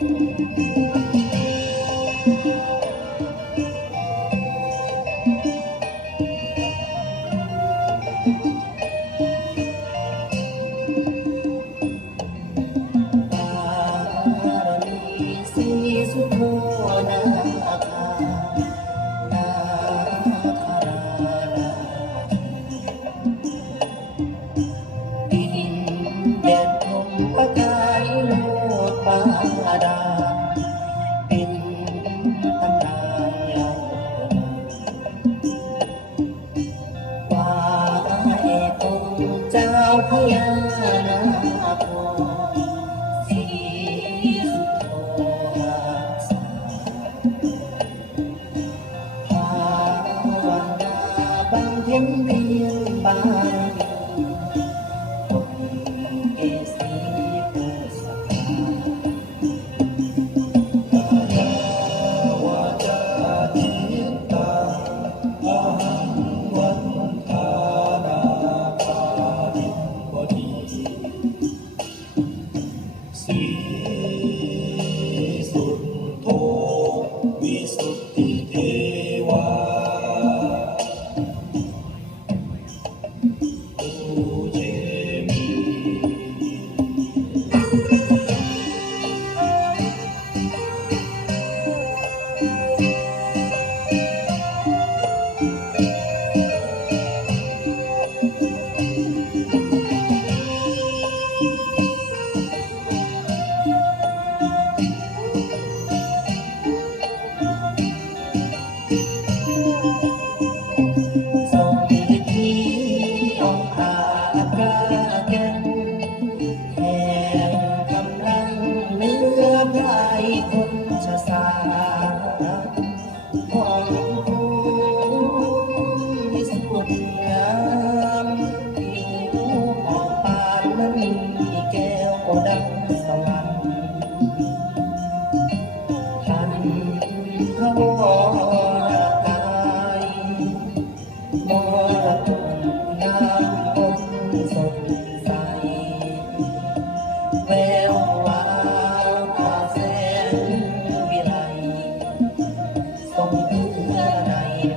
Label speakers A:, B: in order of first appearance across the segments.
A: Thank you. alegria. คนจะส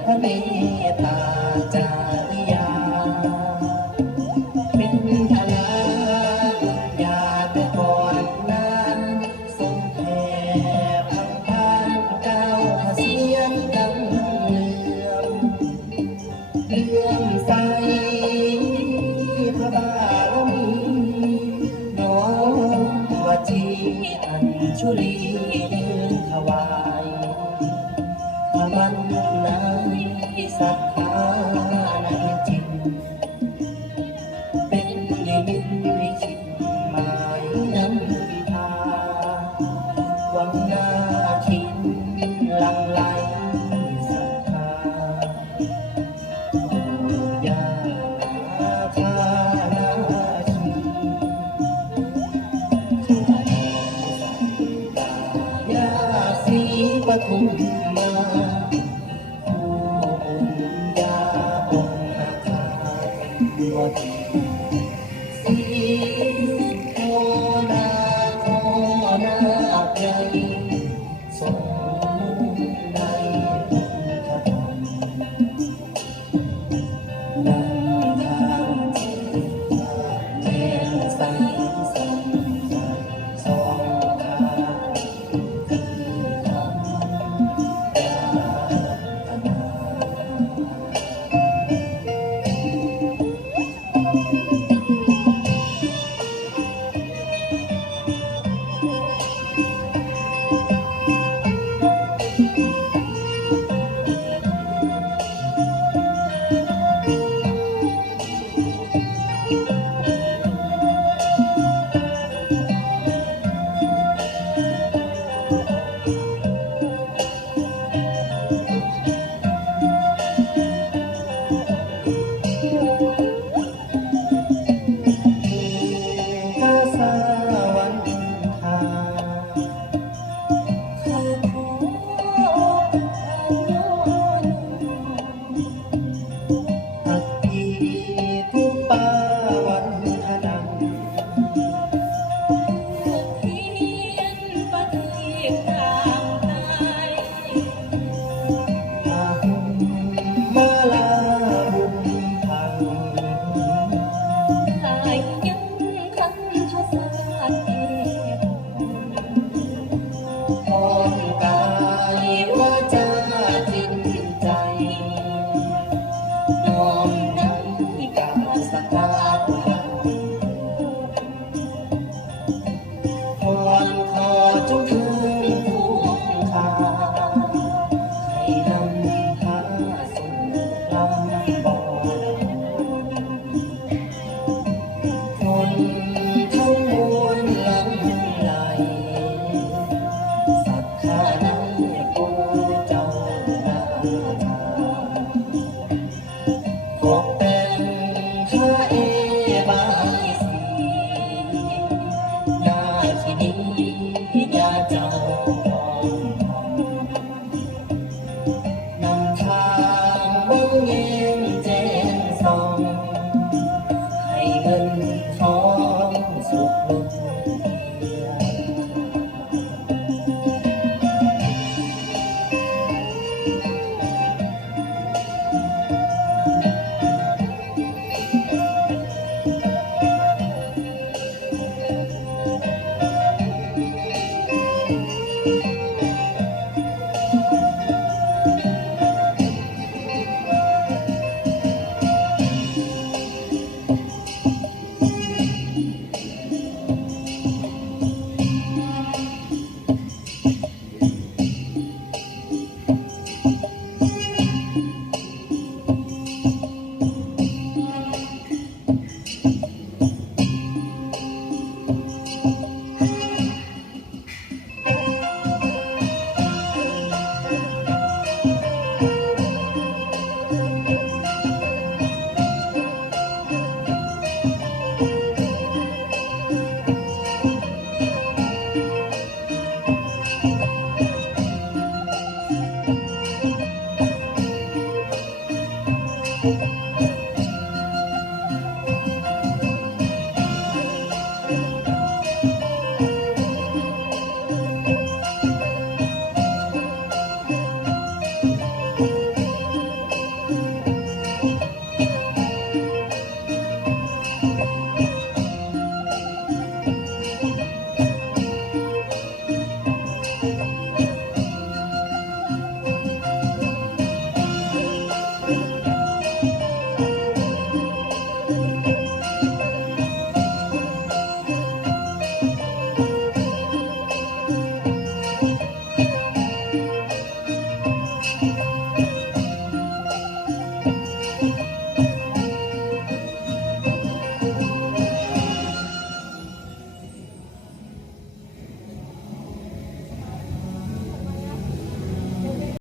A: พระเมตตาจาริยา เป็นพละญาต่ก่นันทรแผ่พันก้าเสียงดังเลื่อมเลื่อมใสพระบารมีน้อจีอัชุลี Oh.